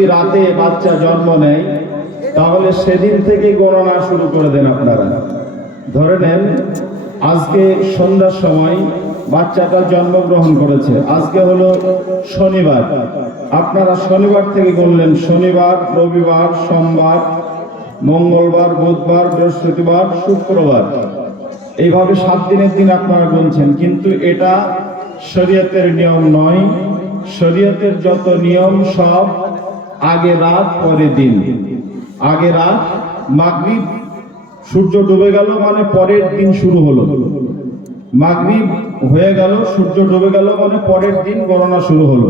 যদি রাতে বাচ্চা জন্ম নেয় তাহলে সেদিন থেকে গণনা শুরু করে দেন আপনারা। ধরে নেন আজকে সন্ধ্যার সময় বাচ্চাটা জন্মগ্রহণ করেছে, আজকে হলো শনিবার, আপনারা শনিবার থেকে গুনলেন, শনিবার, রবিবার, সোমবার, মঙ্গলবার, বুধবার, বৃহস্পতিবার, শুক্রবার, এইভাবে 7 দিনের দিন আপনারা গুনছেন। কিন্তু এটা শরীয়তের নিয়ম নয়। শরীয়তের যত নিয়ম সব আগে রাত পরে দিন। আগে রাত, মাগরিব সূর্য ডুবে গেল মানে পরের দিন শুরু হলো, মাগরিব হয়ে গেল সূর্য ডুবে গেল মানে পরের দিন গণনা শুরু হলো।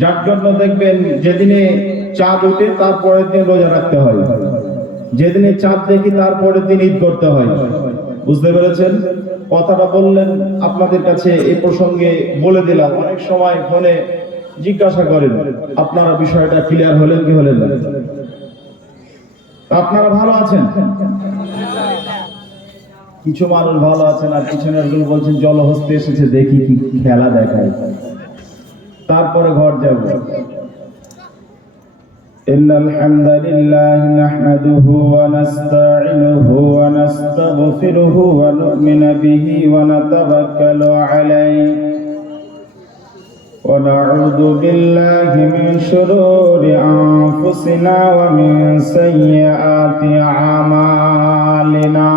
যার জন্য দেখবেন যেদিনে চাঁদ ওঠে তার পরের দিন রোজা রাখতে হয়, যেদিনে চাঁদ দেখি তার পরের দিন ঈদ করতে হয়। বুঝতে পেরেছেন? কথাটা বললেন আপনাদের কাছে এই প্রসঙ্গে বলে দিলাম। অনেক সময় ফোনে জিজ্ঞাসা করেন, আপনারা বিষয়টা ক্লিয়ার হলেন কি হলেন না? আপনারা ভালো আছেন? কিছু মানুষ ভালো আছেন আর পিছনের গুলো বলছেন জলহস্তি এসেছে দেখি কি খেলা দেখায়, তারপরে ঘর যাব। ইন্নাল হামদালিল্লাহি নাহমাদুহু ওয়া নাস্তাঈনুহু ওয়া নাস্তাগফিরুহু ওয়া নু'মিনু বিহি ওয়া নাতাওয়াক্কালু আলাইহি ওয়া নাউযু বিল্লাহি মিন শুরুরি আনফুসিনা ওয়া মিন সাইয়্যাতি আমালিনা।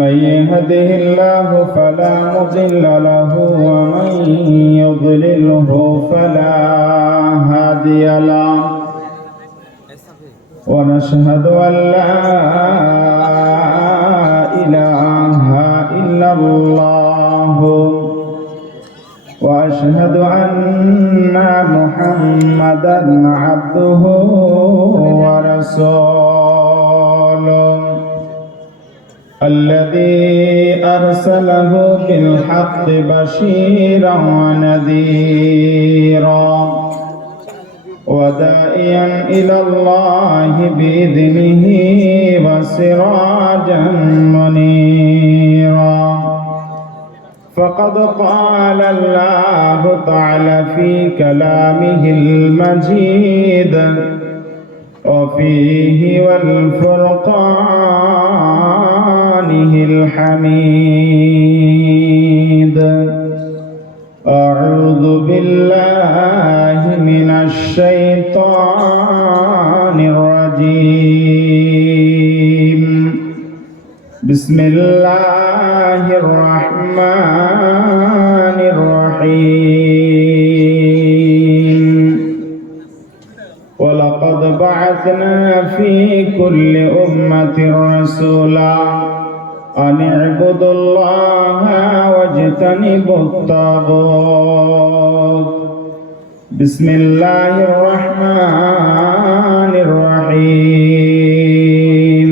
من يهده الله فلا مضل له ومن يضلله فلا هادي له ونشهد أن لا إله إلا الله وأشهد أن محمدا عبده ورسوله الذي أرسله بالحق بشيرا ونذيرا وداعيا إلى الله بإذنه وسراجا منيرا. فقد قال الله تعالى في كلامه المجيد وفيه والفرقانه الحميد. أعوذ بالله من الشيطان الرجيم. بسم الله الرحمن الرحيم. ولقد بعثنا في كل أمة رسولا أن اعبدوا الله واجتنبوا الطاغوت. بسم الله الرحمن الرحيم.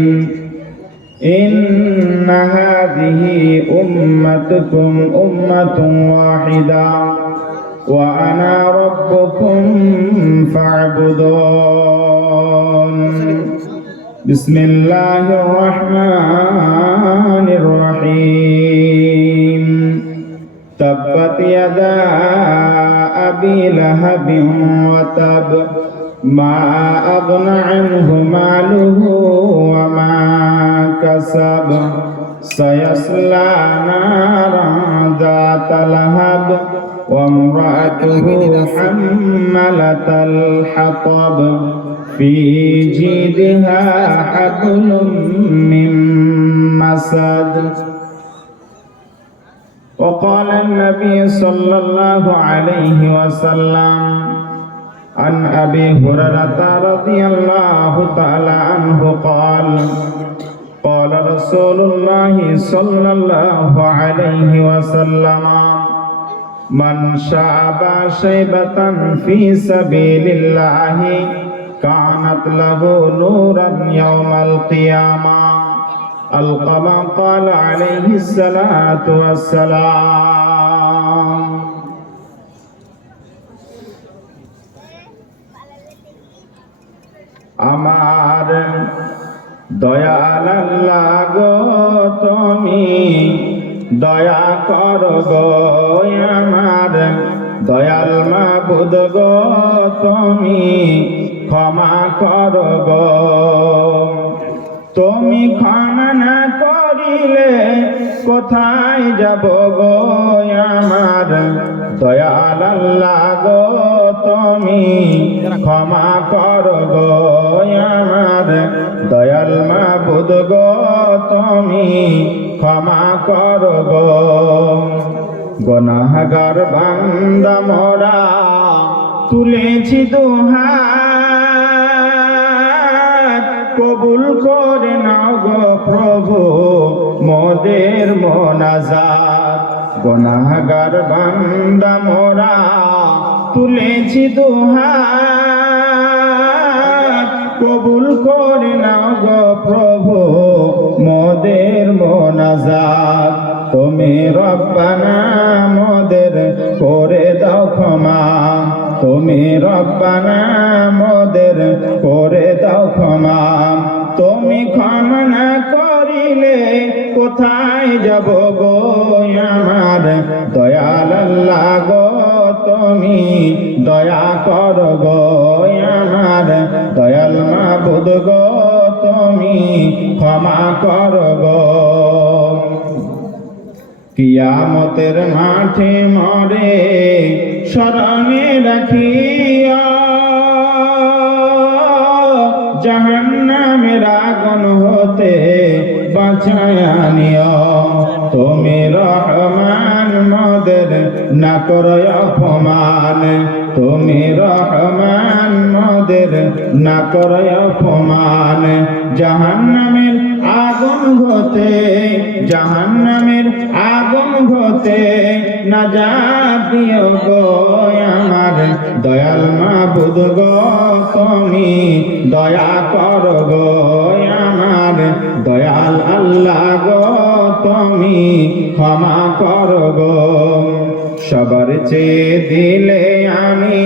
إن هذه أمتكم أمة واحدة وأنا ربكم فاعبدون. بسم الله الرحمن الرحيم. تبت يدا أبي لهب وتب ما أغنى عنه ماله وما كسب سيصلى نارا ذات لهب وامرأته حملة الحطب في جيدها حبل من مسد. وقال النبي صلى الله عليه وسلم عن أبي هريرة رضي الله تعالى عنه قال قال رسول الله صلى الله عليه وسلم من شاب شيبة في سبيل الله كانت له نورا يوم القيامة. القمر قال عليه الصلاة والسلام. আমার দয়াল আল্লাহ গো তুমি দয়া করো গো আমার দয়াল মাবুদ গো তুমি ক্ষমা করো গো। তুমি ক্ষমা না করিলে কোথায় যাব গো আমার দয়াল আল্লাহ গো তুমি ক্ষমা করো গো আমার দয়াল মাবুদ গো তুমি ক্ষমা করো গো। গুনাহগার বান্দা মোরা তুলেছি দুহাত, কবুল করে নাও গো প্রভু মোদের মোনাজাত। গুনাহগার বান্দা মোরা তুলেছি দুহাত, কবুল করে নাও গো প্রভু মোদের মোনাজাত। তুমি রব্বানা মোদের করে দাও ক্ষমা, তুমি রব্বানা মোদের করে দাও ক্ষমা। তুমি ক্ষমা না করিলে কোথায় যাব গো আমার দয়াল আল্লাহ গো তুমি দয়া করো গো আমার দয়াল মাবুদ গো তুমি ক্ষমা করো গো। কিয়ামতের মাঠে মরে স্মরণে রাখিয়া, জাহান্নামের আগুন হতে বাঁচায়া নিও। তুমি রহমান মোদের না করো অপমান, তুমি রহমান মোদের না করো অপমান। জাহান্নামের আগুন হতে, জাহান্নামের আগুন হতে নাজাত দিও গো আমার দয়াল মাবুদ গো তুমি দয়া করো গো আমার দয়াল আল্লাহ গো তুমি ক্ষমা করো গো। সবার চেয়ে দিলে আমি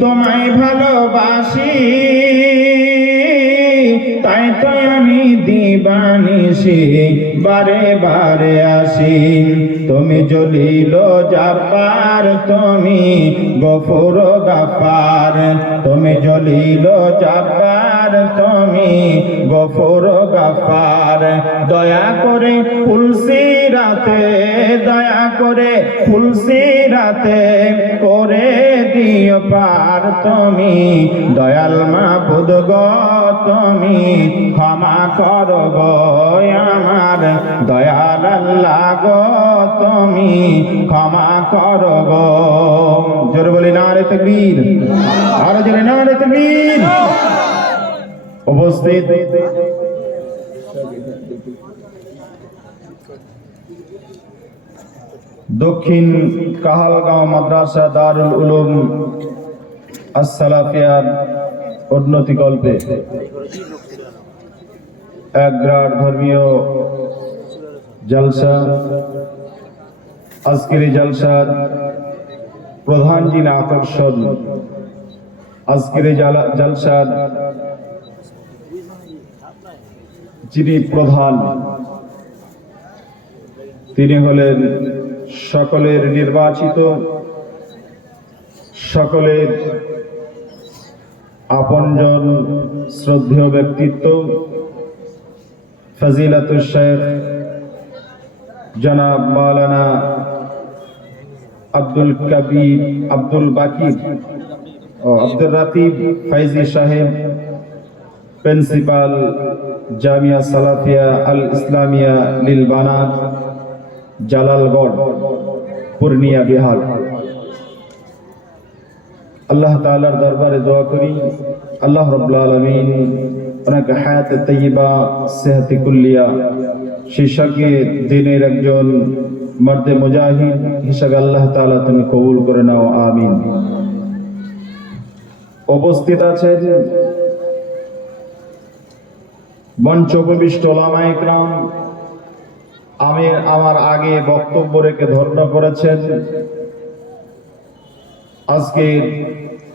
তোমায় ভালোবাসি, তাই তো আমি দিবানিশি বারে বারে আসি। তুমি জলিল জাব্বার তুমি গফুর গাফার, তুমি জলিল জাব্বার তুমি গফুর গাফার। দয়া করে ফুলসিরাতে, দয়া করে ফুলসিরাতে করে দিও পার তুমি দয়াল মাবুদ গো তুমি ক্ষমা করো গো আমার দয়াল আল্লাহ গো তুমি ক্ষমা করো গো। জোরে বলি নারে তাকবীর, আরো জোরে নারে তাকবীর। উপস্থিত দক্ষিণ কাহালগাঁও মাদ্রাসা দারুল উলুম as-সালাফিয়ার উন্নতি কল্পে এক বিরাট ধর্মীয় জলসা। আজকের এই জলসার প্রধান যিনি আকর্ষণ, আজকের এই জলসার যিনি প্রধান তিনি হলেন সকলের নির্বাচিত, সকলের আপনজন শ্রদ্ধেয় ব্যক্তিত্ব ফজিলাতুল শেখ জনাব মাওলানা আব্দুল কবির আব্দুল বাকির ও আব্দুল রাতিব ফাইজি সাহেব, প্রিন্সিপাল জামিয়া সালাফিয়া আল ইসলামিয়া লিল বানাত জালালগড় পূর্ণিয়া বিহার। আল্লাহ তাআলার দরবারে দোয়া করি আল্লাহ রাব্বুল আলামিন ওনাকে হায়াতে তাইয়্যিবা সেহতে কুল্লিয়া শীর্ষকে দিনের একজন মর্দে মুজাহিদ হিসেবে আল্লাহ তাআলা তুমি কবুল করে নাও, আমিন। উপস্থিত আছেন মঞ্চ উপবিষ্ট ওলামায়ে ইকরাম, আমার আগে বক্তব্য রেখে ধন্য করেছেন আজকে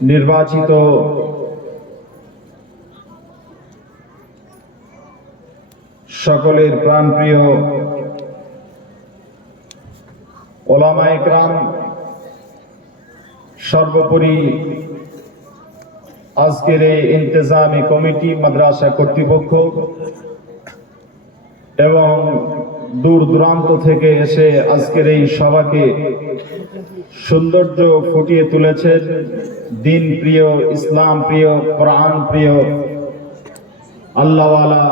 নির্বাচিত সকলের প্রাণপ্রিয় ওলামায়ে ইকরাম, সর্বোপরি আজকের এই ইন্তেজামি কমিটি, মাদ্রাসা কর্তৃপক্ষ এবং দূর দূরান্ত থেকে এসে আজকের এই সভাকে সৌন্দর্য ফুটিয়ে তুলেছেন দিন প্রিয়, ইসলাম প্রিয়, কোরআন প্রিয় আল্লাহওয়ালা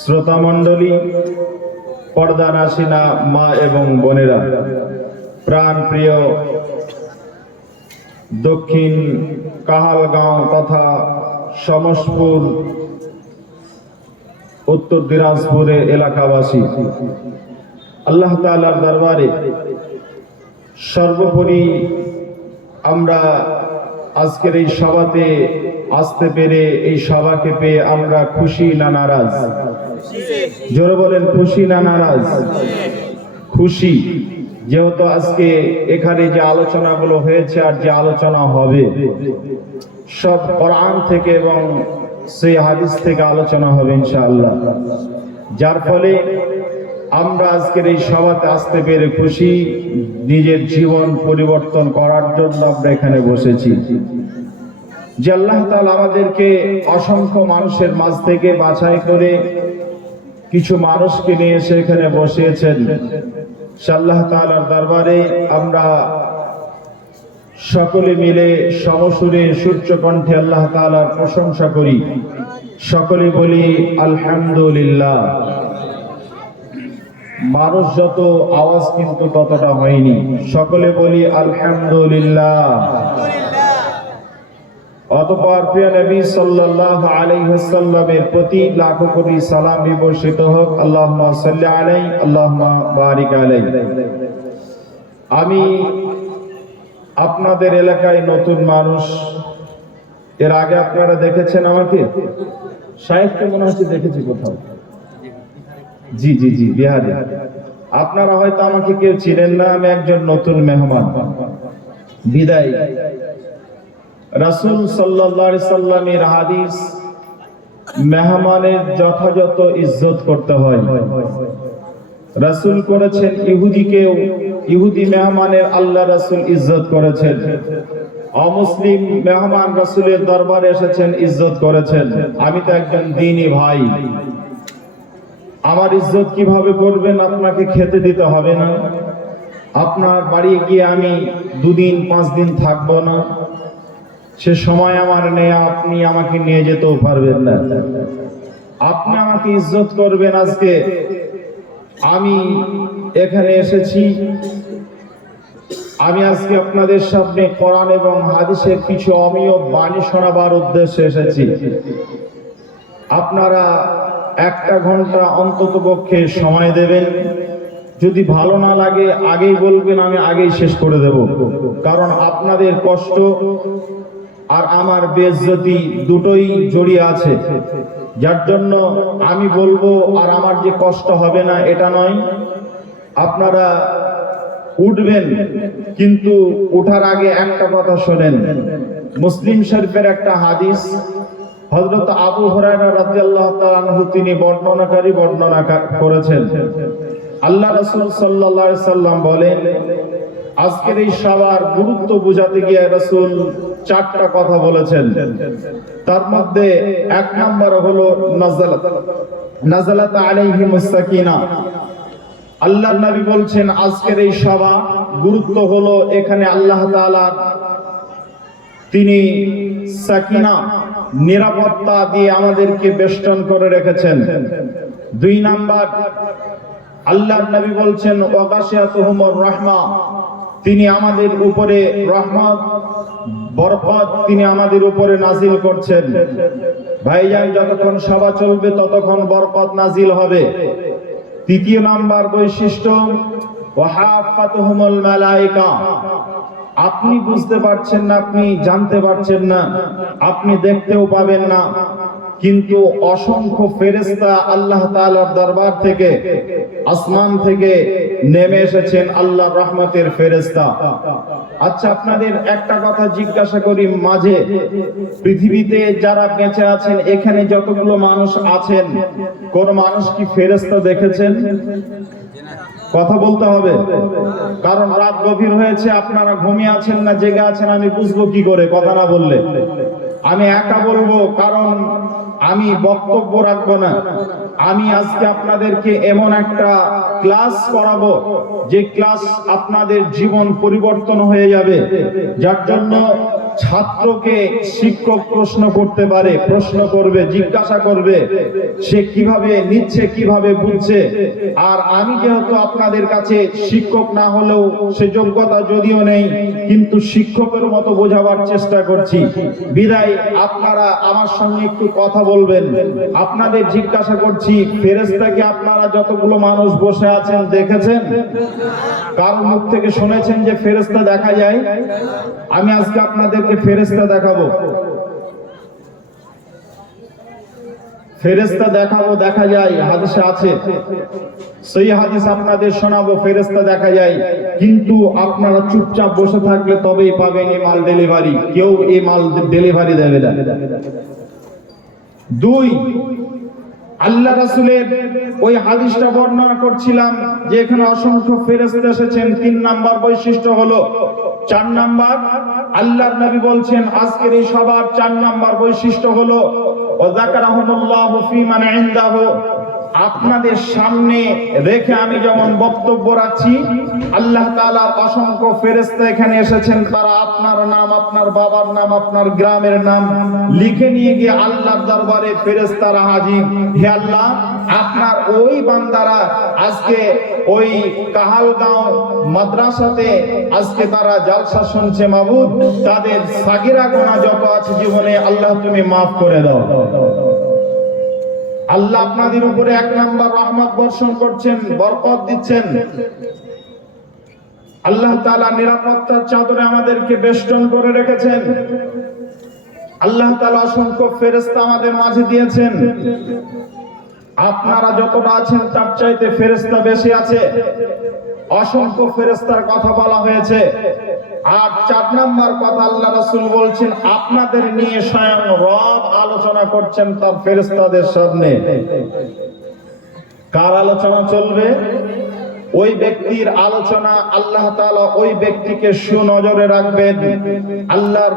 শ্রোতা মণ্ডলী, পর্দার আসিনা মা এবং বোনেরা, প্রাণ প্রিয় দক্ষিণ কাহালগাঁও তথা সমসপুর উত্তর দিনাজপুরের এলাকাবাসী, আল্লাহ তাআলার দরবারে সর্বোপরি আমরা আজকের এই সভাতে আসতে পেরে, এই সভাকে পেয়ে আমরা খুশি না নারাজ? জোরে বলেন, খুশি না নারাজ? খুশি, যেহেতু আজকে এখানে যে আলোচনাগুলো হয়েছে আর যে আলোচনা হবে সব কোরআন থেকে এবং সেই হাদিস থেকে আলোচনা হবে ইনশাআল্লাহ, যার ফলে আমরা আজকের এই সভাতে আসতে পেরে খুশি। নিজের জীবন পরিবর্তন করার জন্য আমরা এখানে বসেছি। যে আল্লাহ তাআলা আমাদেরকে অসংখ্য মানুষের মাঝ থেকে বাছাই করে কিছু মানুষকে নিয়ে এসে এখানে বসিয়েছেন, সে আল্লাহ তাআলার দরবারে আমরা সকলে মিলে সমসুরে সূর্য কণ্ঠে আল্লাহ তাআলার প্রশংসা করি। সকলে বলি আলহামদুলিল্লাহ। মানুষ যত, আওয়াজ কিন্তু ততটা হয়নি। সকলে বলি আলহামদুলিল্লাহ। অতঃপর প্রিয় নবী সাল্লাল্লাহু আলাইহি ওয়াসাল্লামের প্রতি লাখো কোটি সালাম বর্ষিত হোক। আল্লাহুম্মা সাল্লি আলাইহি, আল্লাহুম্মা বারিক আলাইহি। আমি আপনাদের এলাকায় নতুন মানুষ, এর আগে আপনারা দেখেছেন আমাকে? শায়েখকে মনে হচ্ছে দেখেছি কোথাও। জি জি জি, বিহারে। আপনারা হয়তো আমাকে কেউ চিনেন না, আমি একজন নতুন মেহমান। বিদায়। রাসূল সাল্লাল্লাহু আলাইহি সাল্লামের হাদিস, মেহমানের যথাযথ ইজ্জত করতে হয়। রাসূল করেছেন ইহুদিকেও, ইহুদি মেহমানের আল্লাহ রাসূল ইজ্জত করেছেন। অমুসলিম মেহমান রাসূলের দরবারে এসেছেন, ইজ্জত করেছেন। আমি তো একজন দ্বীনি ভাই, আমার ইজ্জত কিভাবে করবেন? আপনাকে খেতে দিতে হবে না? আপনার বাড়ি গিয়ে আমি 2 দিন 5 দিন থাকবো না? সে সময় আমার নেই, আপনি আমাকে নিয়ে যেতেও পারবেন না। আপনি আমাকে ইজ্জত করবেন। আজকে আমি এখানে এসেছি, আমি আজকে আপনাদের সামনে কোরআন এবং হাদিসের কিছু অমীয় বাণী শোনাবার উদ্দেশ্যে এসেছি। আপনারা 1 ঘন্টা অন্তত পক্ষে সময় দেবেন। যদি ভালো না লাগে আগেই বলবেন, আমি আগেই শেষ করে দেব। কারণ আপনাদের কষ্ট আর আমার বেইজ্জতি দুটোই জড়িয়ে আছে, যার জন্য আমি বলবো আর আমার যে কষ্ট হবে না এটা নয়। আপনারা উঠবেন, কিন্তু ওঠার আগে একটা কথা শোনেন। মুসলিম শরীফের একটা হাদিস, হযরত আবু হুরায়রা রাদিয়াল্লাহু তাআলা আনহু তিনি বর্ণনা করেছেন। আল্লাহ রাসূল সাল্লাল্লাহু আলাইহি সাল্লাম বলেন, আজকের এই সবার গুরুত্ব বোঝাতে গিয়ে রাসূল 4টা কথা বলেছেন। তার মধ্যে 1 নম্বর হলো নাযালাত আলাইহিমুস সাকিনা। আল্লাহর নবী বলছেন আজকের এই সভা গুরুত্ব হলো এখানে আল্লাহ তাআলা তিনি সাকিনা, নিরাপত্তা দিয়ে আমাদেরকে বেষ্টন করে রেখেছেন। 2 নাম্বার, আল্লাহর নবী বলছেন ওয়াগাশিয়াতুহুমুর রাহমা, তিনি আমাদের উপরে রহমত, বরকত তিনি আমাদের উপরে নাজিল করছেন। ভাইজান, যতক্ষণ সভা চলবে ততক্ষণ বরকত নাজিল হবে। 3 নাম্বার বৈশিষ্ট্য, ওয়াহাফাতুহুমুল মালায়েকা, আপনি বুঝতে পারছেন না, আপনি জানতে পারছেন না, আপনি দেখতেও পাবেন না, কিন্তু অসংখ্য ফেরেশতা আল্লাহ তাআলার দরবার থেকে, আসমান থেকে নেমে এসেছেন, আল্লাহর রহমতের ফেরেশতা। আচ্ছা, আপনাদের একটা কথা জিজ্ঞাসা করি, মাঝে পৃথিবীতে যারা বেঁচে আছেন, এখানে যতগুলো মানুষ আছেন, কোন মানুষ কি ফেরেশতা দেখেছেন? কথা বলতে হবে, কারণ রাত গভীর হয়েছে, আপনারা ঘুমিয়ে আছেন না জেগে আছেন আমি বুঝবো কি করে কথা না বললে। আমি একা বলবো, কারণ আমি বক্তব্য রাখবো না। আমি আজকে আপনাদেরকে এমন একটা ক্লাস করাবো যে ক্লাস আপনাদের জীবন পরিবর্তন হয়ে যাবে, যার জন্য ছাত্রকে শিক্ষক প্রশ্ন করতে পারে, প্রশ্ন করবে, জিজ্ঞাসা করবে সে কিভাবে নিচ্ছে, কিভাবে বুঝছে। আর আমি যেহেতু আপনাদের কাছে শিক্ষক না হলেও সে যোগ্যতা যদিও নেই, কিন্তু শিক্ষকের মতো বোঝাবার চেষ্টা করছি, বিদায় আপনারা আমার সঙ্গে একটু কথা বলবেন। আপনাদের জিজ্ঞাসা করছি, ফেরেশতাকে আপনারা যতগুলো মানুষ বসে আছেন দেখেছেন? কার মুখ থেকে শুনেছেন যে ফেরেশতা দেখা যায়? আমি আজকে আপনাদেরকে ফেরেশতা দেখাবো, ফেরেশতা দেখাবো, দেখা যায়, হাদিসে আছে, সেই হাদিস আপনাদের শোনাবো, ফেরেশতা দেখা যায়। কিন্তু আপনারা চুপচাপ বসে থাকলে তবেই পাবেন এই মাল ডেলিভারি, কেউ এই মাল ডেলিভারি দেবে না। দুই, আল্লাহ রাসূলের ওই হাদিসটা বর্ণনা করছিলাম যে এখানে অসংখ্য ফেরেশতা এসেছেন। 3 নাম্বার বৈশিষ্ট্য হলো, 4 নাম্বার আল্লাহর নবী বলছেন আজকের এই সবার 4 নাম্বার বৈশিষ্ট্য হলো ওয়া যাকারাহুমুল্লাহু ফী মান ইনদাহু। আপনাদের সামনে রেখে আমি যেমন বক্তব্য রাখছি, আল্লাহ তাআলার অসংখ্য ফেরেশতা এখানে এসেছেন, তারা আপনার নাম, আপনার বাবার নাম, আপনার গ্রামের নাম লিখে নিয়ে গিয়ে আল্লাহর দরবারে ফেরেশতারা হাজির। হে আল্লাহ, আপনার ওই বান্দারা আজকে ওই কাহালগাঁও মাদ্রাসাতে আজকে তারা জালসা শুনছে, মাবুদ তাদের সাগিরা গুনাহ যত আছে জীবনে আল্লাহ তুমি মাফ করে দাও। আল্লাহ আপনাদের উপরে 1 নাম্বার রহমত বর্ষণ করছেন, বরকত দিচ্ছেন। আল্লাহ তাআলা নিরাপত্তার চাদরে আমাদেরকে বেষ্টন করে রেখেছেন। আল্লাহ তাআলা অসংখ্য ফেরেশতা আমাদের মাঝে দিয়েছেন। আপনারা যতটা আছেন তার চাইতে ফেরেশতা বেশি আছে, অসংখ্য ফেরেশতার কথা বলা হয়েছে। আর 4 নাম্বার কথা আল্লাহ রাসূল বলছেন আপনাদের নিয়ে স্বয়ং রব আলোচনা করছেন তার ফেরেশতাদের সামনে। কার আলোচনা চলবে? ওই ব্যক্তির আলোচনা আল্লাহ তাআলা ওই ব্যক্তিকে সুনজরে রাখবেন। আল্লাহর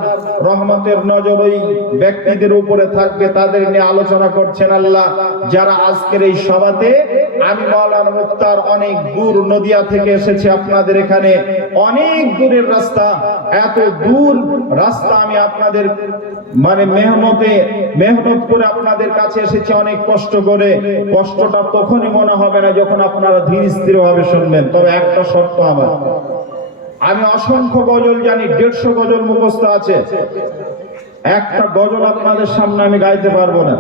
রহমতের নজর ওই ব্যক্তিদের উপরে থাকবে, তাদের নিয়ে আলোচনা করছেন আল্লাহ। যারা আজকের এই সভাতে, আমি মাওলানা মুক্তার অনেক দূর নদিয়া থেকে এসেছি আপনাদের এখানে, অনেক দূরের রাস্তা, এত দূর রাস্তা আমি আপনাদের মেহনত করে আপনাদের কাছে এসেছি, অনেক কষ্ট করে। কষ্টটা তখনই মনে হবে না যখন আপনারা ধীর স্থির ভাবে শুনবেন। তবে একটা শর্ত আমার, আমি অসংখ্য গজল জানি, 150 গজল মুখস্থ আছে, একটা গজল আপনাদের সামনে আমি গাইতে পারবো না।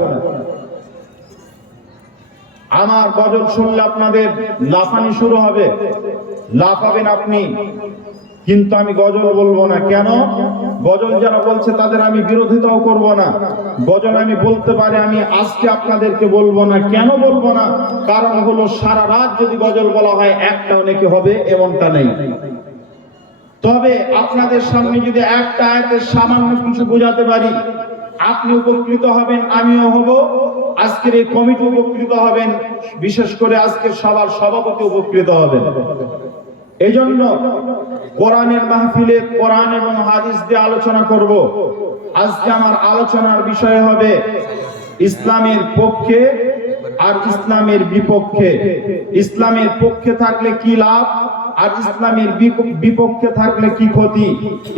আমার গজল শুনলে আপনাদের লাফানি শুরু হবে, লাফাবেন আপনি, কিন্তু আমি গজল বলবো না। কেন? গজল যারা বলছে তাদের আমি বিরোধিতাও করব না। গজল আমি বলতে পারি, আমি আজকে আপনাদেরকে বলবো না। কেন বলবো না? কারণ হলো সারা রাত যদি গজল বলা হয় একটাও নাকি হবে এমনটা নেই। তবে আপনাদের সামনে যদি একটা আয়াতের সামান্য কিছু বোঝাতে পারি, আপনি উপকৃত হবেন, আমিও হব, আজকের এই কমিটি উপকৃত হবেন, বিশেষ করে আজকের সবার সভাপতি উপকৃত হবেন। এজন্য কোরআনের মাহফিলে কোরআন এবং হাদিস দিয়ে আলোচনা করব। আজকে আমার আলোচনার বিষয় হবে ইসলামের পক্ষে আর ইসলামের বিপক্ষে। ইসলামের পক্ষে থাকলে কি লাভ আর ইসলামের বিপক্ষে থাকলে কি ক্ষতি।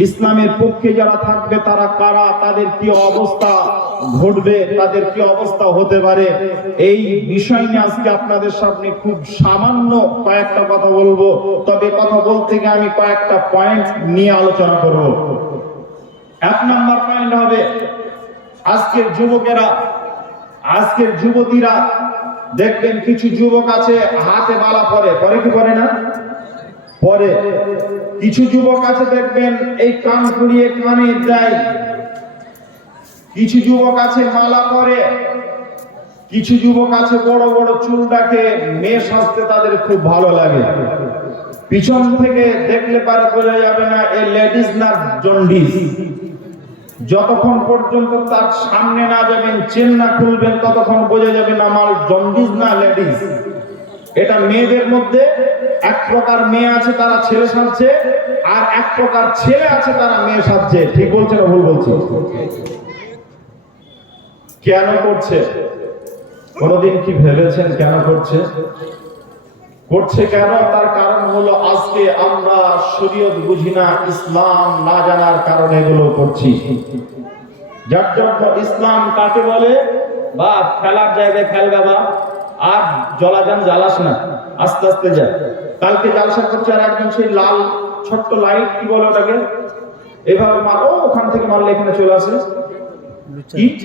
ইসলামের পক্ষে যারা থাকবে তারা কারা, তাদের কি অবস্থা ঘটবে, তাদের কি অবস্থা হতে পারে, এই বিষয় নিয়ে আজকে আপনাদের সামনে খুব সামান্য কয়েকটা কথা বলবো। তবে কথা বলতে গিয়ে আমি কয়েকটা পয়েন্ট নিয়ে আলোচনা করব। 1 নাম্বার পয়েন্ট হবে, আজকের যুবকেরা, আজকের যুবতীরা দেখবেন কিছু যুবক আছে হাতে বালা পরে কি পরে না? পরে। কিছু যুবক আছে দেখবেন এই কান পুড়িয়ে কানে দেয়। কিছু যুবক আছে মালা পরে। কিছু যুবক আছে বড় বড় চুল রাখে, মেয়ে সাজতে তাদের খুব ভালো লাগে। পিছন থেকে দেখলে পারে বোঝা যাবে না এ লেডিস না জন্ডিস। যতক্ষণ পর্যন্ত তার সামনে না যাবেন, চেন না খুলবেন, ততক্ষণ বোঝা যাবে না মাল জন্ডিস না লেডিস। এটা মেয়েদের মধ্যে এক প্রকার মেয়ে আছে তারা ছেলে সাজছে, আর এক প্রকার ছেলে আছে তারা মেয়ে সাজছে। ঠিক বলছে না ভুল বলছে? কেন করছে? কোনদিন কি ভেবেছেন কেন করছে? করছে কেন? তার কারণ হলো আজকে আমরা শরীয়ত বুঝি না, ইসলাম না জানার কারণে এগুলো করছি। যার জন্য ইসলাম কাকে বলে? বা খেলার জায়গায় খেলবে বা, আর জ্বলাজান জ্বালাস না, আস্তে আস্তে যা। কালকে জালসা করছে আর একজন সেই লাল ছোট্ট লাইট কি বলে ওটাকে, এভাবে মারো, ওখান থেকে মারলে এখানে চলে আসে ইট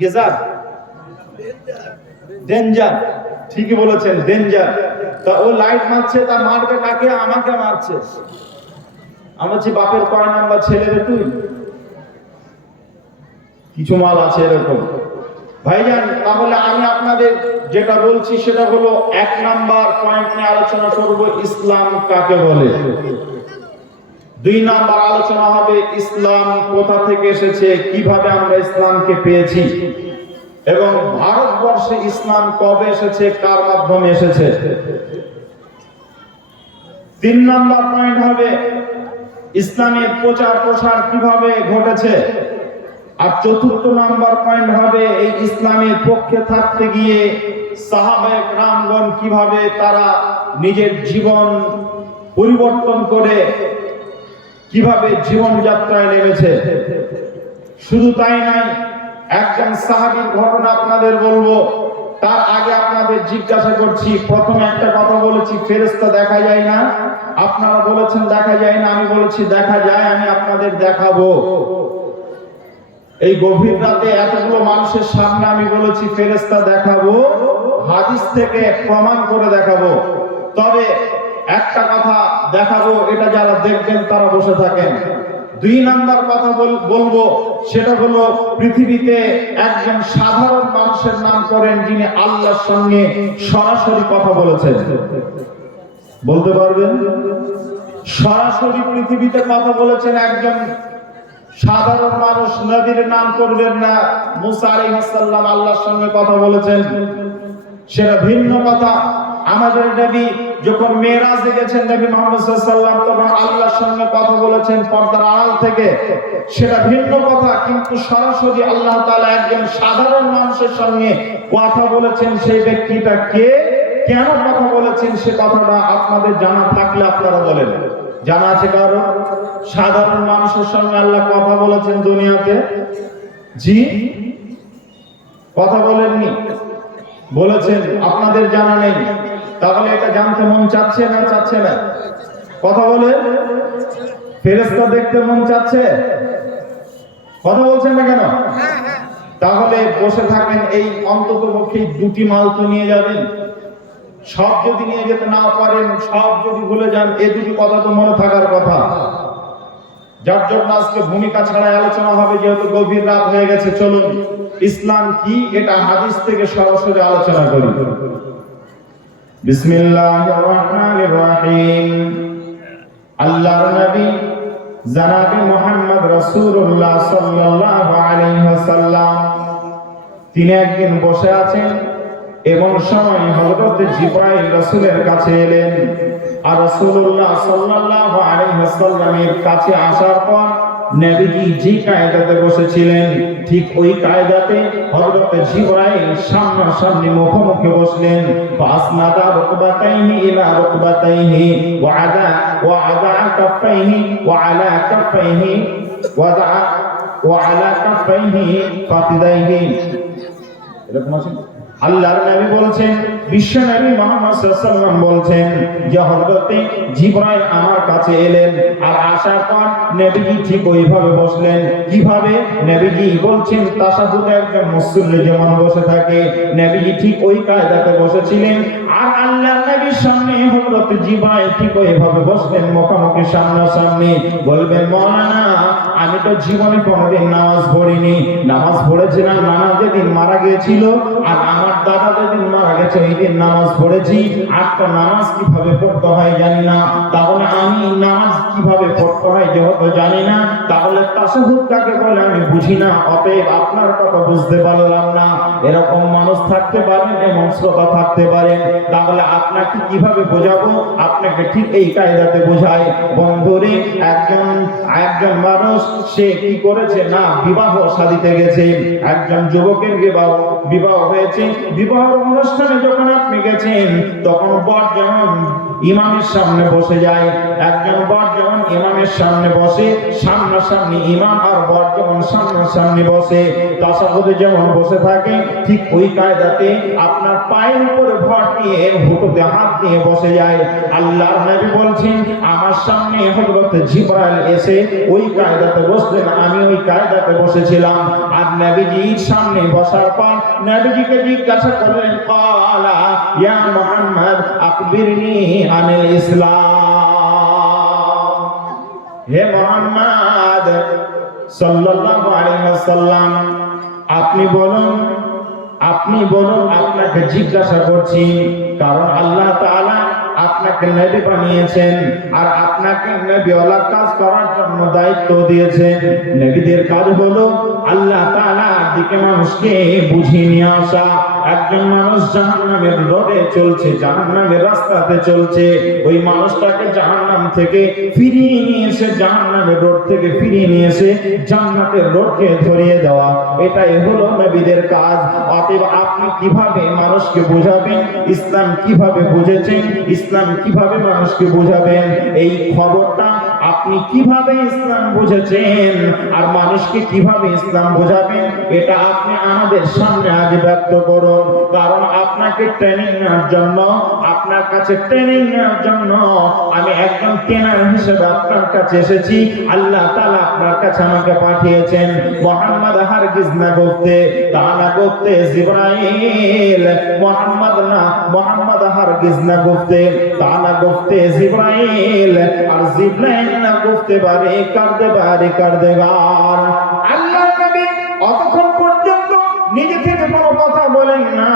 গেজার, ডেঞ্জার। ঠিকই বলেছেন, ডেঞ্জার। তা ও লাইট মারছে, তা মারবে কাকে? আমাকে মারছে। আমার যে বাপের কয় নাম্বার ছেলে রে তুই? কিছু মাল আছে এরকম। ভাইজান, তাহলে আমি আপনাদের যেটা বলছি সেটা হলো 1 নাম্বার পয়েন্ট নিয়ে আলোচনা করব, ইসলাম কাকে বলে। 2 নাম্বার আলোচনা হবে ইসলাম কোথা থেকে এসেছে, কিভাবে আমরা ইসলামকে পেয়েছি, এবং ভারতবর্ষে ইসলাম কবে এসেছে, কার মাধ্যমে এসেছে। 3 নাম্বার পয়েন্ট হবে ইসলামের প্রচার প্রসার কিভাবে ঘটেছে। আর 4র্থ নাম্বার পয়েন্ট হবে এই ইসলামের পক্ষে থাকতে গিয়ে সাহাবায়ে কেরামগণ কিভাবে তারা নিজের জীবন পরিবর্তন করে কিভাবে জীবনযাত্রায় নেমেছে। শুধু তাই নয়, একজন সাহাবীর ঘটনা আপনাদের বলবো। তার আগে আপনাদের জিজ্ঞাসা করছি, প্রথমে একটা কথা বলেছি ফেরেশতা দেখা যায় না, আপনারা বলেছেন দেখা যায় না, আমি বলেছি দেখা যায়, আমি আপনাদের দেখাবো। এই গভীর রাতে এতগুলো মানুষের সামনে আমি বলেছি ফেরেশতা দেখাবো, হাদিস থেকে প্রমাণ করে দেখাবো। তবে একটা কথা দেখাবো, এটা যারা দেখবেন তারা বসে থাকেন। 2 নাম্বার কথা বলবো, সেটা হলো পৃথিবীতে একজন সাধারণ মানুষের নাম করেন যিনি আল্লাহর সঙ্গে সরাসরি কথা বলেছেন। বলতে পারবেন? সরাসরি পৃথিবীতে কথা বলেছেন একজন সাধারণ মানুষ। নবীর নাম করবেন না, মুসা আলাইহিস সালাম আল্লাহর সঙ্গে কথা বলেছেন, সেটা ভিন্ন কথা। আমাদের নবী যখন মেরাজে গেছেন, নবী মুহাম্মদ সাল্লাল্লাহু আলাইহি ওয়াসাল্লাম তখন আল্লাহর সঙ্গে কথা বলেছেন পর্দার আড়াল থেকে, সেটা ভিন্ন কথা। কিন্তু সরাসরি আল্লাহ তাআলা একজন সাধারণ মানুষের সঙ্গে কথা বলেছেন। সেই ব্যক্তিটা কে, কেন কথা বলেছেন, সে কথাটা আপনাদের জানা থাকলে আপনারা বলেন। জানা আছে কারো? সাধারণ মানুষের সঙ্গে আল্লাহ কথা বলেছেন দুনিয়াতে? জি, কথা বলেননি? বলেছেন, আপনাদের জানা নেই। তাহলে এটা জানতে মন চাচ্ছে না? চাচ্ছে না? কথা বলে। ফেরেশতা দেখতে মন চাচ্ছে? কথা বলছেন না কেন? তাহলে বসে থাকেন, এই অন্তত পক্ষে 2টি মাল তো নিয়ে যাবেন। সব যদি নিয়ে যেতে না পারেন, সব যদি ভুলে যান, এই 2টি কথা তো মনে থাকার কথা। যার জন্য আজকে ভূমিকা ছাড়াই আলোচনা হবে, যেহেতু গভীর রাত হয়ে গেছে। চলুন ইসলাম কি এটা হাদিস থেকে সরাসরি আলোচনা করি। বিসমিল্লাহির রহমানির রহিম। আল্লাহর নবী জনাবে মুহাম্মদ রাসূলুল্লাহ সাল্লাল্লাহু আলাইহি ওয়াসাল্লাম তিনি একদিন বসে আছেন, এমন সময় হযরত জিবরাইল রাসূলের কাছে এলেন। আর রাসূলুল্লাহ সাল্লাল্লাহু আলাইহি ওয়াসাল্লামের কাছে আসার পর নবীজি যে কায়দাতে বসেছিলেন, ঠিক ওই কায়দাতে হযরত জিবরাইল সামনাসামনি মুখোমুখি বসলেন। ফাসনাদা রুকবাতাইহি ইলা রুকবাতাইহি ওয়া আদা কাফাইহি ওয়া আলা কাফাইহি ওয়া আলা কাফাইহি ফাতিদাইহি। এরকম আছে। আল্লাহর নবী বলেছেন, বিশ্ব নবী মুহাম্মদ সাল্লাল্লাহু আলাইহি ওয়াসাল্লাম বলেছেন যে হযরত জিবরাইল আমার কাছে এলেন, আর আসার পর নবীজি ঠিক ওইভাবে বসলেন। কিভাবে? নবীজি বলছেন তাশাহুদে একজন মুসল্লি যেমন বসে থাকে, নবীজি ঠিক ওই কায়দাতে বসেছিলেন। আর আল্লাহর নবীর সামনে হযরত জিবরাইল ঠিক এভাবে বসলেন মুখোমুখি সামনাসামনি, বলবেন মাওলানা আমি তো জীবনে কোনোদিন নামাজ পড়িনি, নামাজ পড়েছিলাম নানা যেদিন মারা গিয়েছিল আর আমার দাদা যেদিন মারা গেছে ওই দিন নামাজ পড়েছি, আর তো নামাজ কিভাবে পড়তে হয় জানি না, তাহলে আমি নামাজ কিভাবে পড়তে হয় যেহেতু জানি না, তাহলে তাশাহুদ কাকে বলে আমি বুঝি না, অতএব আপনার কথা বুঝতে পারলাম না। এরকম মানুষ থাকতে পারেন, এমন শ্রোতা থাকতে পারেন, তাহলে আপনাকে কিভাবে বোঝাবো? আপনাকে ঠিক এই কায়দাতে বোঝাই। বন্ধুরে, একজন মানুষ সে কি করেছে না বিবাহ শাদীতে গেছে, একজন যুবকের বিবাহ হয়েছে, বিবাহ অনুষ্ঠানে যখন আপনি গেছেন তখন বর যেমন ইমামের সামনে বসে যায়, একজন বর যেমন ইমামের সামনে বসে, সামনাসামনি ইমাম আর বর যেমন সামনাসামনি বসে, তাশাহুদে যেমন বসে থাকে, ঠিক ওই কায়দাতে আপনার পায়ের উপরে ভর দিয়ে হুটুতে হাত দিয়ে বসে যায়। আল্লাহর নবী বলছেন আমার সামনে হযরত জিবরাইল এসে ওই কায়দাতে বসলেন, আমি ওই কায়দাতে বসেছিলাম। আর নবীজির সামনে বসার পর নবীজিকে জিজ্ঞাসা করলেন, ক্বালা ইয়া মুহাম্মদ আখবিরনি আনিল ইসলাম, হে মুহাম্মদ সাল্লাল্লাহু আলাইহি ওয়াসাল্লাম আপনি বলুন, আপনাকে জিজ্ঞাসা করছি, কারণ আল্লাহ তাআলা আপনাকে নবী বানিয়েছেন আর আপনাকে নবীওয়ালা কাজ করার জন্য দায়িত্ব দিয়েছেন। নবীদের কাজ হলো আল্লাহ তাআলার দিকে মানুষকে বুঝিয়ে নিয়ে আসা। একজন মানুষ জাহান্নামের রোডে চলছে, জাহান্নামের রাস্তাতে চলছে, ওই মানুষটাকে জাহান্নাম থেকে ফিরিয়ে নিয়ে এসে, জাহান্নামের রোড থেকে ফিরিয়ে নিয়ে এসে জান্নাতের রোডকে ধরিয়ে দেওয়া, এটাই হলো নবীদের কাজ। অতএব আপনি কিভাবে মানুষকে বোঝাবেন, ইসলাম কিভাবে বুঝেছেন, ইসলাম কিভাবে মানুষকে বোঝাবেন, এই খবরটা আপনি কিভাবে ইসলাম বুঝেছেন আর মানুষকে কিভাবে ইসলাম বোঝাবেন, এটা আপনি আমাদের সামনে আগে ব্যক্ত করুন। কারণ আপনাকে ট্রেনিং নেওয়ার জন্য, আপনার কাছে ট্রেনিং নেওয়ার জন্য আমি একজন ট্রেনার হিসেবে আপনার কাছে এসেছি। আল্লাহ তাআলা আপনার কাছে আমাকে পাঠিয়েছেন মুহাম্মদ হারগিজ না করতে, তা না করতে জিবরাইল, মুহাম্মদ হারগিজ না করতে, তা না করতে জিবরাইল, আর জিবরাইল না করতে পারে কারদেবার। আল্লাহ নবী অতক্ষণ পর্যন্ত নিজে থেকে কোনো কথা বলেন না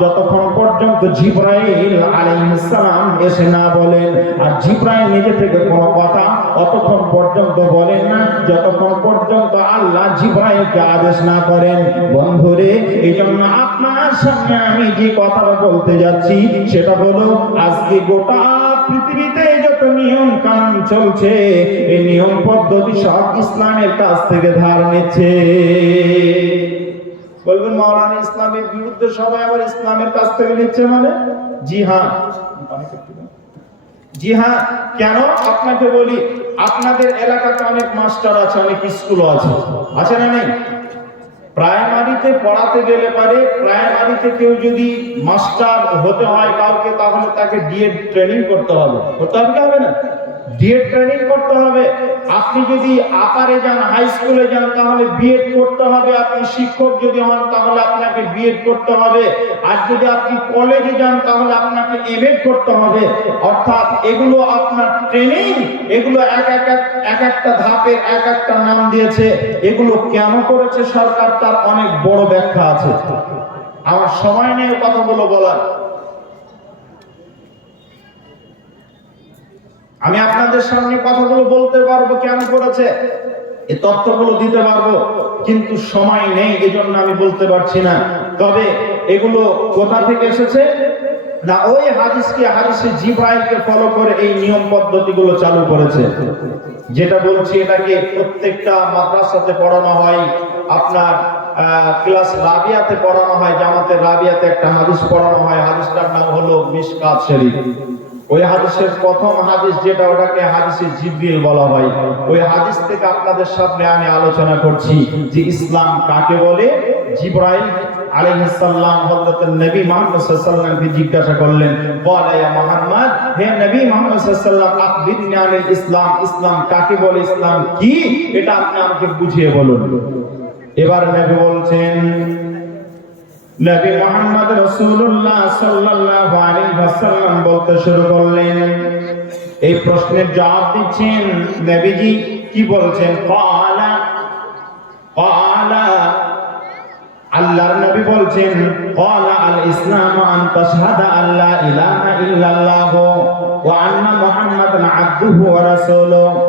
যতক্ষণ পর্যন্ত জিবরাইল আলাইহিস সালাম এসে না বলেন, আর জিবরাইল নিজে থেকে কোনো কথা অতক্ষণ পর্যন্ত বলেন না যতক্ষণ পর্যন্ত আল্লাহ জিবরাইলকে আদেশ না করেন। বন্ধুরে, এই জন্য আপনার সামনে আমি যে কথাটা বলতে যাচ্ছি সেটা হলো আজকে গোটা পৃথিবীতে যত নিয়ম কানুন চলছে, এই নিয়ম পদ্ধতি সব ইসলামের কাছ থেকে ধার নিচ্ছে। বলবেন মাওলানা ইসলামের বিরুদ্ধে সবাই আবার ইসলামের কাছ থেকে নিচ্ছে মানে? জি হ্যাঁ, কেন আপনাকে বলি, আপনাদের এলাকাতে অনেক মাস্টার আছে, অনেক স্কুল আছে না নেই? প্রাইমারিতে পড়াতে গেলে পারে, প্রাইমারিতে কেউ যদি মাস্টার হতে হয় কাউকে, তাহলে তাকে ডিএড ট্রেনিং করতে হবে না? ডিএড ট্রেনিং করতে হবে। আপনি যদি আপারে যান, হাই স্কুলে যান, তাহলে বিএড করতে হবে। আপনি শিক্ষক যদি হন তাহলে আপনাকে বিএড করতে হবে। আর যদি আপনি কলেজে যান তাহলে আপনাকে এমএড করতে হবে। অর্থাৎ এগুলো আপনার ট্রেনিং, এগুলো এক একটা ধাপের এক একটা নাম দিয়েছে। এগুলো কেন করেছে সরকার, তার অনেক বড় ব্যাখ্যা আছে। আমার সময় নেই কথাগুলো বলার। আমি আপনাদের সামনে কথাগুলো বলতে পারবো কেন করেছে, এই তথ্যগুলো দিতে পারবো, কিন্তু সময় নেই, এজন্য আমি বলতে পারছি না। তবে এগুলো কোথা থেকে এসেছে না, ওই হাদিসে জিবরাইলকে ফলো করে এই নিয়ম পদ্ধতিগুলো চালু করেছে। যেটা বলছি এটাকে প্রত্যেকটা মাদ্রাসাতে পড়ানো হয়, আপনার ক্লাস রাবিয়াতে পড়ানো হয়, জামাতের রাবিয়াতে একটা হাদিস পড়ানো হয়, হাদিসটার নাম হলো মিশকাত শরীফ। ওই হাদিসের প্রথম হাদিস যেটা, ওটাকে হাদিসে জিবরিল বলা হয়। ওই হাদিস থেকে আপনাদের সামনে আমি আলোচনা করছি যে ইসলাম কাকে বলে। জিবরাইল আলাইহিস সালাম হযরত নবী মুহাম্মদ সাল্লাল্লাহু আলাইহি ওয়াসাল্লামকে জিজ্ঞাসা করলেন, বলা ইয়া মুহাম্মদ, হে নবী মুহাম্মদ সাল্লাল্লাহু আলাইহি ওয়াসাল্লাম, আখবিরনি আনিল ইসলাম, ইসলাম কাকে বলে, ইসলাম কি, এটা আপনি আমাকে বুঝিয়ে বলুন। এবার নবী বলছেন নবী মুহাম্মদ রাসূলুল্লাহ সাল্লাল্লাহু আলাইহি ওয়াসাল্লাম বলতে শুরু করলেন। এই প্রশ্নের জবাব দিচ্ছেন নবীজি কি বলছেন? ক্বালা আল্লাহর নবী বলছেন, ক্বালা আল ইসলামু আন তাশহাদা আল্লা ইলাহা ইল্লাল্লাহ ওয়া আন্না মুহাম্মাদান আবদুহু ওয়া রাসূলুহু।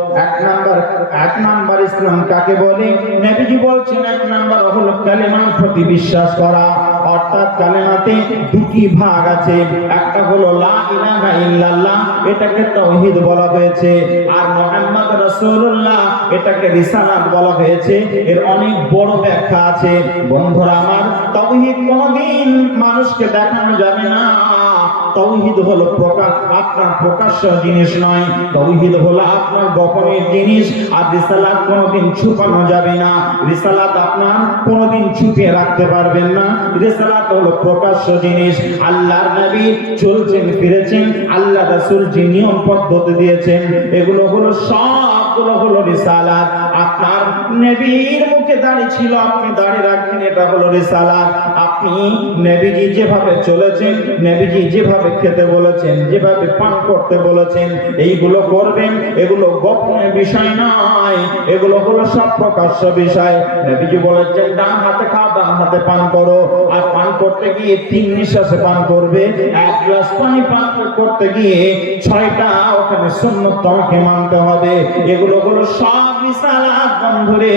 এক নাম্বার ইসলাম কাকে বলে? নবীজি বলছেন এক নাম্বার হলো কালেমার প্রতি বিশ্বাস করা। অর্থাৎ কালেমাতে দুটি ভাগ আছে, একটা হলো লা ইলাহা ইল্লাল্লাহ, এটাকে তাওহীদ বলা হয়েছে, আর মুহাম্মদ রাসূলুল্লাহ এটাকে রিসালাত বলা হয়েছে। এর অনেক বড় ব্যাখ্যা আছে। বন্ধুরা আমার, তাওহীদ কোনদিন মানুষকে দেখানো যাবে না। তাওহীদ হলো আপনার প্রকাশ্য জিনিস নয়, তাওহীদ হলো আপনার গোপনের জিনিস। আর রিসালাত কোনদিন ছুপানো যাবে না, রিসালাত আপনার কোনদিন ছুপিয়ে রাখতে পারবেন না। রিসালাত হলো প্রকাশ্য জিনিস। আল্লাহর নবী চলছেন ফিরেছেন, আল্লাহ রাসূল যে নিয়ম পদ্ধতি দিয়েছেন, এগুলো হলো সবগুলো হলো রিসালাত। আপনার নবীর মুখে দাঁড়িয়ে ছিল, আপনি দাঁড়িয়ে রাখবেন, এটা হলো রিসালাত। আপনি নবীজি যেভাবে চলেছেন, নবীজি যেভাবে খেতে বলেছেন, যেভাবে পান করতে বলেছেন, এইগুলো করবেন। এগুলো গোপনীয় বিষয় নয়, এগুলো হলো সব প্রকাশ্য বিষয়। নবীজি বলেছেন ডান হাতে খাও, ডান হাতে পান করো। আর পান করতে গিয়ে 3 নিঃশ্বাসে পান করবে। 1 গ্লাস পানি পান করতে গিয়ে 6টা ওখানে সুন্নাত তোমাকে মানতে হবে। এগুলো হলো সব রিসালাত বন্ধুরে।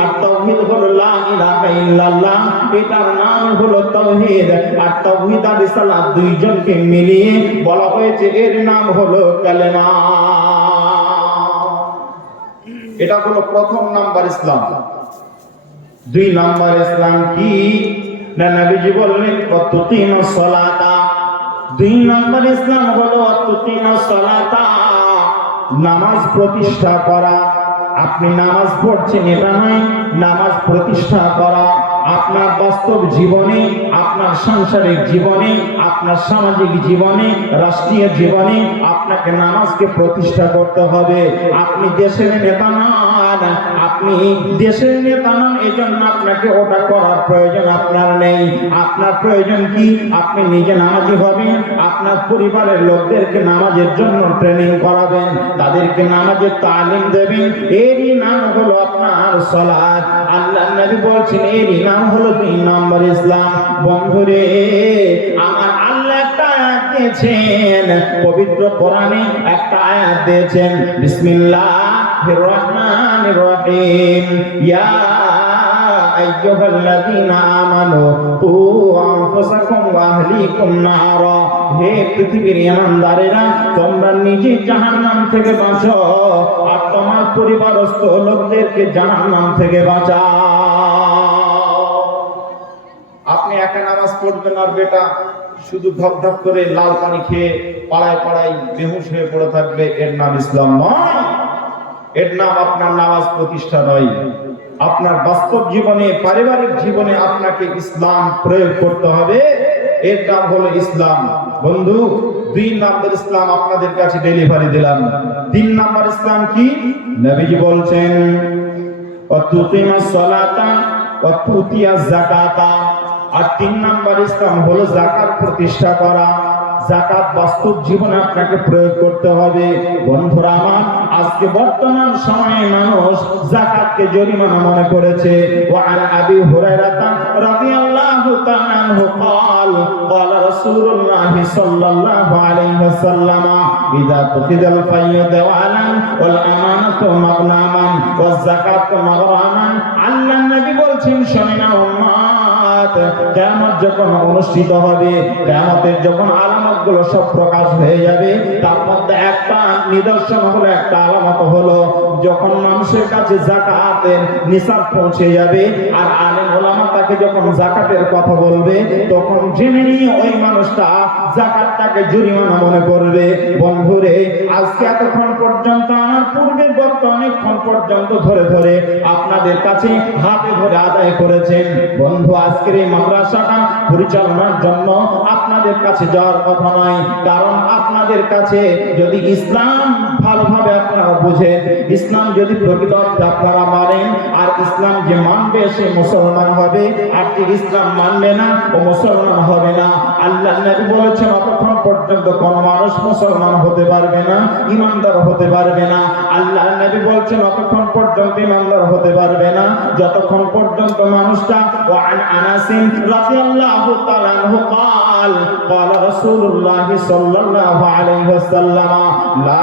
আর তাওহীদ হলো লা ইলাহা ইল্লাল্লাহ, এটার নাম হলো তাওহীদ। আর তাওহীদ আর রিসালাত দুইজনকে মিলিয়ে বলা হয়েছে, এর নাম হলো কালেমা। এটা হলো প্রথম নাম্বার ইসলাম। 2 নাম্বার ইসলাম কি? না, নবীজি বললেন ওয়াতুকিমাস সালাতা। 2 নাম্বার ইসলাম হলো ওয়াতুকিমাস সালাতা, নামাজ প্রতিষ্ঠা করা। আপনি নামাজ পড়ছেন এটা নয়, নামাজ প্রতিষ্ঠা করা। আপনার বাস্তব জীবনে, আপনার সাংসারিক জীবনে, আপনার সামাজিক জীবনে, রাষ্ট্রীয় জীবনে আপনাকে নামাজকে প্রতিষ্ঠা করতে হবে। আপনি দেশের নেতা নন, আপনি দেশের নেতা নন, এজন্য আপনাকে ওটা করার প্রয়োজন আপনার নেই। আপনার প্রয়োজন কি? আপনি নিজে নামাজি হবেন, আপনার পরিবারের লোকদেরকে নামাজের জন্য ট্রেনিং করাবেন, তাদেরকে নামাজের তালিম দেবেন। এরই নাম হলো আপনার সালাত। আল্লাহ নবী বলছেন এরই নাম হলো 2 নম্বর ইসলাম। বন্ধুরে আমার, আল্লাহ একটা আয়াত দিয়েছেন, পবিত্র কোরআনে একটা আয়াত দিয়েছেন, বিসমিল্লাহির রহমানির রহিম, ইয়া আইয়ুহাল্লাযীনা আমানু কু আনফুসাকুম ওয়া আহলিকুম নারা। হে পৃথিবীর ঈমানদারেরা, তোমরা নিজে জাহান্নাম থেকে বাঁচো আর তোমার পরিবারস্থ লোকদেরকে জাহান্নাম থেকে বাঁচাও। আপনি একা নামাজ পড়বেন আর বেটা শুধু ধপ ধপ করে লাল পানি খেয়ে পাড়ায় পাড়ায় বেহুশ হয়ে পড়ে থাকবে, এর নাম ইসলাম নয়। এর নাম আপনার নামাজ প্রতিষ্ঠা নয়। আপনার বাস্তব জীবনে, পারিবারিক জীবনে আপনাকে ইসলাম প্রয়োগ করতে হবে, এর নাম হলো ইসলাম। বন্ধু, 2 নম্বর ইসলাম আপনাদের কাছে ডেলিভারি দিলাম। 3 নম্বর ইসলাম কি? নবীজি বলছেন ওয়াতুকিমাস সালাতা ওয়া তুতিয়াজ যাকাতা। আর 3 নম্বর ইসলাম হলো যাকাত প্রতিষ্ঠা করা। যাকাত বাস্তব জীবনে আপনাকে প্রয়োগ করতে হবে। বন্ধুরা আমার, আজকে বর্তমান সময়ে মানুষ যাকাতকে জরিমানা মনে করেছে। ওয়া আন আবি হুরায়রা রাদিয়াল্লাহু তাআলা আনহু قال قال رسول الله صلى الله عليه وسلم اذا تخذ الفي دوالا والامانه مغنما والزكاه مغراما। আল্লাহ নবী বলছেন, শুনে না উম্মত, কিয়ামত যখন অনুষ্ঠিত হবে, কিয়ামতের যখন আলামতগুলো সব প্রকাশ হয়ে যাবে, তার মধ্যে একটা নিদর্শন হলো, একটা আলামত হলো, যখন মানুষের কাছে যাকাতের নিসাব পৌঁছে যাবে আর আলেম ওলামা তাকে যখন যাকাতের কথা বলবে, তখন জেনে নিয়ে ওই মানুষটা যাকাতটাকে জরিমানা মনে করবে। বন্ধুরে, আজকে এতক্ষণ পর্যন্ত আমার আমার পূর্বের বক্তা অনেকক্ষণ পর্যন্ত ধরে ধরে আপনাদের কাছে হাতে ধরে আদায় করেছেন। বন্ধু, আজকের এই মাদ্রাসাটা পরিচালনার জন্য আপনাদের কাছে যাওয়ার কথা নয়, কারণ আপনাদের কাছে যদি ইসলাম ভালোভাবে আপনারা বুঝেন, ইসলাম যদি প্রকৃত অর্থে আপনারা মানেন, আর ইসলাম যে মানবে সে মুসলমান হবে, আর যে ইসলাম মানবে না ও মুসলমান হবে না। আল্লাহ নবী বলেছেন অতক্ষণ পর্যন্ত কোন মানুষ মুসলমান হতে পারবে না, ইমানদার হতে পারবে না। আল্লাহ নবী বলছেন অতক্ষণ পর্যন্ত ইমানদার হতে পারবে না যতক্ষণ পর্যন্ত মানুষটা ওয়ান আনাসিন রাদিয়াল্লাহু তাআলা আনহু قال قال رسول الله صلى الله عليه وسلم لا